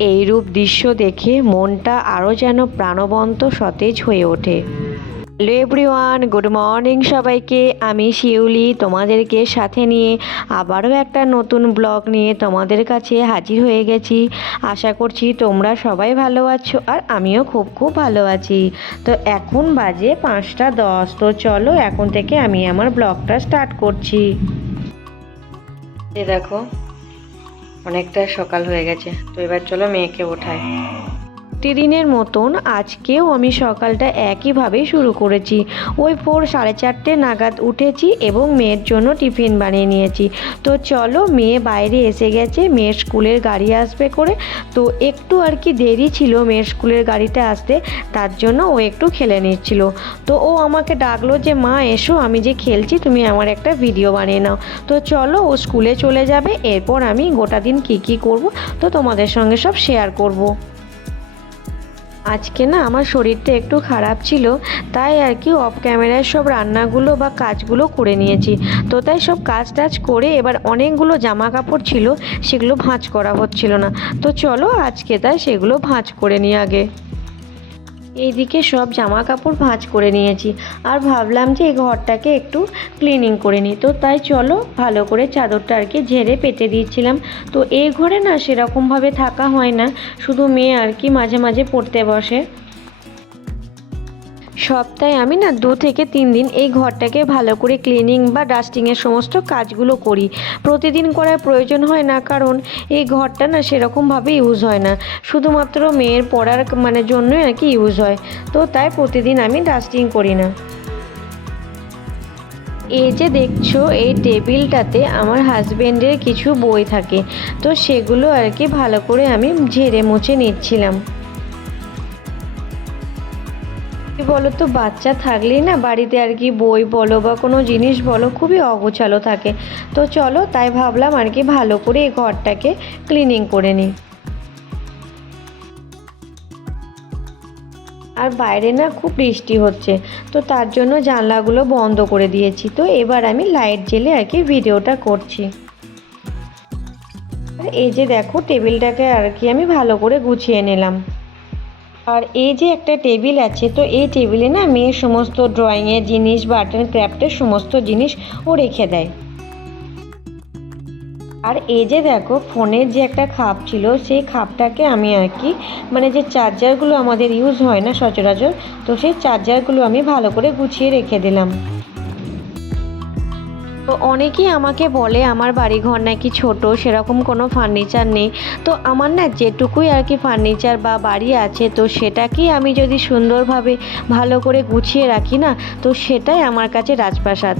এইরূপ দৃশ্য দেখে মনটা আরও যেন প্রাণবন্ত সতেজ হয়ে ওঠে। হ্যালো এভরিওয়ান, গুড মর্নিং সবাইকে। আমি শিউলি, তোমাদেরকে সাথে নিয়ে আবারও একটা নতুন ব্লগ নিয়ে তোমাদের কাছে হাজির হয়ে গেছি। আশা করছি তোমরা সবাই ভালো আছো আর আমিও খুব খুব ভালো আছি। তো এখন বাজে পাঁচটা দশ, তো চলো এখন থেকে আমি আমার ব্লগটা স্টার্ট করছি। দেখো অনেকটা সকাল হয়ে গেছে। তো এবার চলো মেয়েকে ওঠাই প্রতিদিনের মতন আজকেও আমি সকালটা একইভাবেই শুরু করেছি। ওই ভোর সাড়ে চারটে নাগাদ উঠেছি এবং মেয়ের জন্য টিফিন বানিয়ে নিয়েছি। তো চলো মেয়ে বাইরে এসে গেছে, মেয়ের স্কুলের গাড়ি আসবে করে। তো একটু আর কি দেরি ছিল মেয়ের স্কুলের গাড়িটা আসতে, তার জন্য ও একটু খেলে নিচ্ছিল। তো ও আমাকে ডাকলো যে, মা, এসো, আমি যে খেলছি, তুমি আমার একটা ভিডিও বানিয়ে নাও। তো চলো ও স্কুলে চলে যাবে, এরপর আমি গোটা দিন কী কী করব, তো তোমাদের সঙ্গে সব শেয়ার করব। আজকে না আমার শরীরটা একটু খারাপ ছিল, তাই আর কি অফ ক্যামেরায় সব রান্নাগুলো বা কাজগুলো করে নিয়েছি। তো তাই সব কাজ টাজ করে এবার অনেকগুলো জামা কাপড় ছিল, সেগুলো ভাঁজ করা হচ্ছিল না। তো চলো আজকে তাই সেগুলো ভাঁজ করে নিই আগে। এইদিকে সব জামা কাপড় ভাঁজ করে নিয়েছি আর ভাবলাম যে এই ঘরটাকে একটু ক্লিনিং করে নিই। তো তাই চলো, ভালো করে চাদরটা আর কি ঝেড়ে পেতে দিয়েছিলাম। তো এই ঘরে না সেরকমভাবে থাকা হয় না, শুধু মেয়ে আর কি মাঝে মাঝে পড়তে বসে। সপ্তাহে আমি না দু থেকে তিন দিন এই ঘরটাকে ভালো করে ক্লিনিং বা ডাস্টিংয়ের সমস্ত কাজগুলো করি। প্রতিদিন করার প্রয়োজন হয় না, কারণ এই ঘরটা না সেরকমভাবে ইউজ হয় না। শুধুমাত্র মেয়ের পড়ার মানে জন্যই আর কি ইউজ হয়। তো তাই প্রতিদিন আমি ডাস্টিং করি না। এই যে দেখছ, এই টেবিলটাতে আমার হাজব্যান্ডের কিছু বই থাকে। তো সেগুলো আর কি ভালো করে আমি ঝেড়ে মুছে নিচ্ছিলাম। বলো তো বাচ্চা থাকলেই না বাড়িতে আর কি বই বলো বা কোনো জিনিস বলো খুবই অগোছালো থাকে। তো চলো, তাই ভাবলাম আর কি ভালো করে এই ঘরটাকে ক্লিনিং করে নিই। আর বাইরে না খুব বৃষ্টি হচ্ছে, তো তার জন্য জানলাগুলো বন্ধ করে দিয়েছি। তো এবার আমি লাইট জেলে আর কি ভিডিওটা করছি। এই যে দেখো টেবিলটাকে আর কি আমি ভালো করে গুছিয়ে নিলাম। আর এই যে একটা টেবিল আছে, তো এই টেবিলে না মেয়ে সমস্ত ড্রয়িংয়ের জিনিস বা আর্ট অ্যান্ড ক্রাফটের সমস্ত জিনিস ও রেখে দেয়। আর এই যে দেখো, ফোনের যে একটা খাপ ছিল, সেই খাপটাকে আমি আর কি মানে যে চার্জারগুলো আমাদের ইউজ হয় না সচরাচর, তো সেই চার্জারগুলো আমি ভালো করে গুছিয়ে রেখে দিলাম। তো অনেকেই আমাকে বলে, আমার বাড়ি ঘর নাকি ছোট, সেরকম কোনো ফার্নিচার নেই। তো আমার না যেটুকুই আর কি ফার্নিচার বা বাড়ি আছে, তো সেটাকেই আমি যদি সুন্দরভাবে ভালো করে গুছিয়ে রাখি না, তো সেটাই আমার কাছে রাজপ্রাসাদ।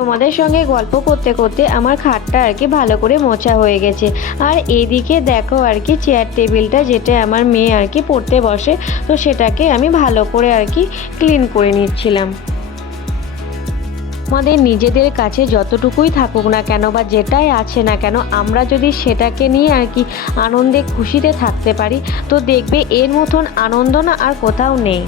তোমাদের সঙ্গে গল্প করতে করতে আমার খাটটা আর কি ভালো করে মোছা হয়ে গেছে। আর এইদিকে দেখো আর কি চেয়ার টেবিলটা যেটা আমার মেয়ে আর কি পড়তে বসে, তো সেটাকে আমি ভালো করে আর কি ক্লিন করে নিচ্ছিলাম। আমাদের নিজেদের কাছে যতটুকুই থাকুক না কেন বা যেটাই আছে না কেন, আমরা যদি সেটাকে নিয়ে আর কি আনন্দে খুশিতে থাকতে পারি, তো দেখবে এর মতন আনন্দ না আর কোথাও নেই।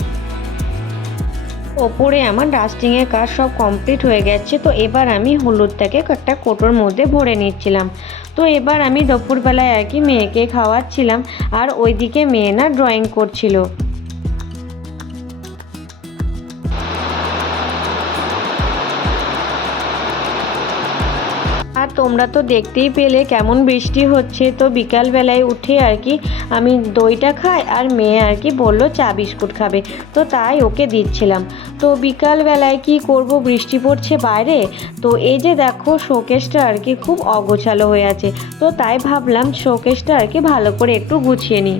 ওপরে আমার ডাস্টিংয়ের কাজ সব কমপ্লিট হয়ে গেছে, তো এবার আমি হলুদটাকে একটা কোটোর মধ্যে ভরে নিচ্ছিলাম। তো এবার আমি দুপুরবেলায় আর কি মেয়েকে খাওয়াচ্ছিলাম, আর ওইদিকে মেয়ে না ড্রয়িং করছিল। তোমরা তো দেখতেই পেলে কেমন বৃষ্টি হচ্ছে। তো বিকালবেলায় উঠে আর কি আমি দইটা খাই আর মেয়ে আর কি বলল, চা বিস্কুট খাবে। তো তাই ওকে দিচ্ছিলাম। তো বিকালবেলায় কি করব? বৃষ্টি পড়ছে বাইরে। তো এই যে দেখো শোকেসটা আর কি খুব অগোছালো হয়ে আছে। তো তাই ভাবলাম শোকেসটা আর কি ভালো করে একটু গুছিয়ে নিই।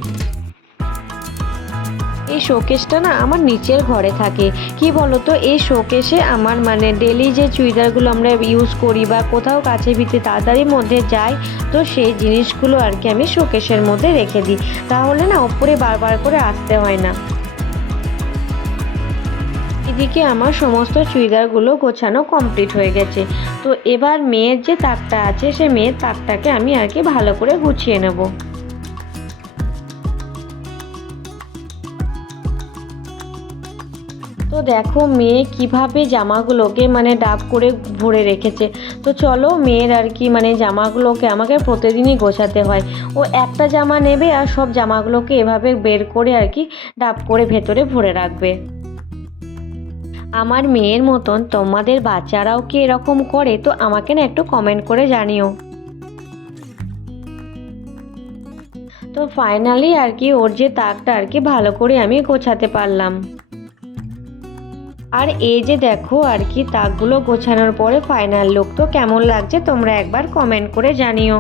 এই শোকেসটা না আমার নিচের ঘরে থাকে। কি বলতো? এই শোকেসে আমার মানে ডেলি যে চুড়িদারগুলো আমরা ইউজ করি বা কোথাও কাছে ভিতরে তাড়াতাড়ির মধ্যে যাই, তো সেই জিনিসগুলো আর কি আমি শোকেসের মধ্যে রেখে দিই। তাহলে না ওপরে বারবার করে আসতে হয় না। এদিকে আমার সমস্ত চুড়িদারগুলো গোছানো কমপ্লিট হয়ে গেছে। তো এবার মেয়ের যে তাকটা আছে, সে মেয়ের তাকটাকে আমি আর কি ভালো করে গুছিয়ে নেব। তো দেখো মেয়ে কীভাবে জামাগুলোকে মানে ডাব করে ভরে রেখেছে। তো চলো মেয়ের আর কি মানে জামাগুলোকে আমাকে প্রতিদিনই গোছাতে হয়। ও একটা জামা নেবে আর সব জামাগুলোকে এভাবে বের করে আর কি ডাব করে ভেতরে ভরে রাখবে। আমার মেয়ের মতন তোমাদের বাচ্চারাও কি এরকম করে? তো আমাকে না একটু কমেন্ট করে জানিও। তো ফাইনালি আর কি ওর যে তাকটা আর কি ভালো করে আমি গোছাতে পারলাম। আর এই যে দেখো আর কি তাকগুলো গোছানোর পরে ফাইনাল লুক তো কেমন লাগছে তোমরা একবার কমেন্ট করে জানিও।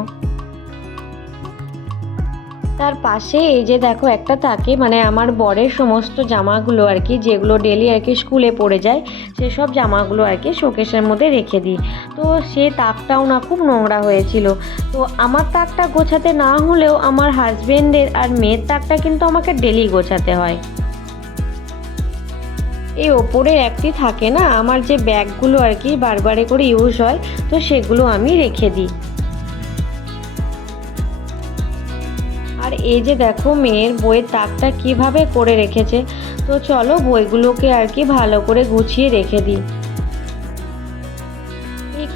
তার পাশে এই যে দেখো একটা তাকে মানে আমার বরের সমস্ত জামাগুলো আর কি যেগুলো ডেলি আর কি স্কুলে পড়ে যায়, সেসব জামাগুলো আর কি শোকেশের মধ্যে রেখে দিই। তো সে তাকটাও না খুব নোংরা হয়েছিল। তো আমার তাকটা গোছাতে না হলেও আমার হাজবেন্ডের আর মেয়ের তাকটা কিন্তু আমাকে ডেলি গোছাতে হয়। এই ওপরে একটি থাকে না, আমার যে ব্যাগগুলো আর কি বারবারে করে ইউজ হয়, তো সেগুলো আমি রেখে দিই। আর এই যে দেখো মেয়ের বইয়ের তাকটা কীভাবে করে রেখেছে, তো চলো বইগুলোকে আর কি ভালো করে গুছিয়ে রেখে দিই।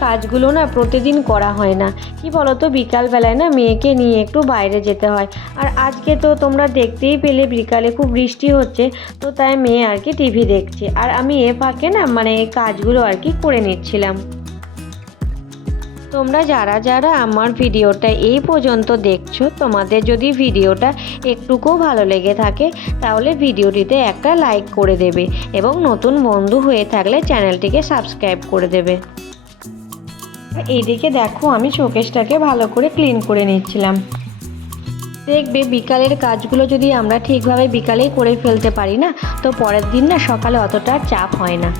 কাজগুলো না প্রতিদিন করা হয় না। কি বলো তো বিকালবেলায় না মেয়েকে নিয়ে একটু বাইরে যেতে হয়। আর আজকে তো তোমরা দেখতেই পেলে বিকালে খুব বৃষ্টি হচ্ছে, তো তাই মেয়ে আর কি টিভি দেখছে। আর আমি এ ফাঁকে না মানে এই কাজগুলো আর কি করে নিচ্ছিলাম। তোমরা যারা যারা আমার ভিডিওটা এই পর্যন্ত দেখছ, তোমাদের যদি ভিডিওটা একটুকুও ভালো লেগে থাকে, তাহলে ভিডিওটিতে একটা লাইক করে দেবে এবং নতুন বন্ধু হয়ে থাকলে চ্যানেলটিকে সাবস্ক্রাইব করে দেবে। এইদিকে দেখো, আমি শোকেসটাকে ভালো করে ক্লিন করে নিচ্ছিলাম। দেখবে বিকালের কাজগুলো যদি আমরা ঠিকভাবে বিকালেই করে ফেলতে পারি না, তো পরের দিন না সকালে অতটা চাপ হয় না।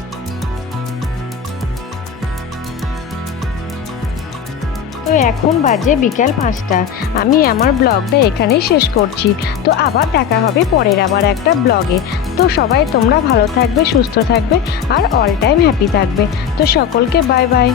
তো এখন বাজে বিকাল পাঁচটা। আমি আমার ব্লগটা এখানেই শেষ করছি। তো আবার দেখা হবে পরের আবার একটা ব্লগে। তো সবাই তোমরা ভালো থাকবে, সুস্থ থাকবে, আর অল টাইম হ্যাপি থাকবে। তো সকলকে বাই বাই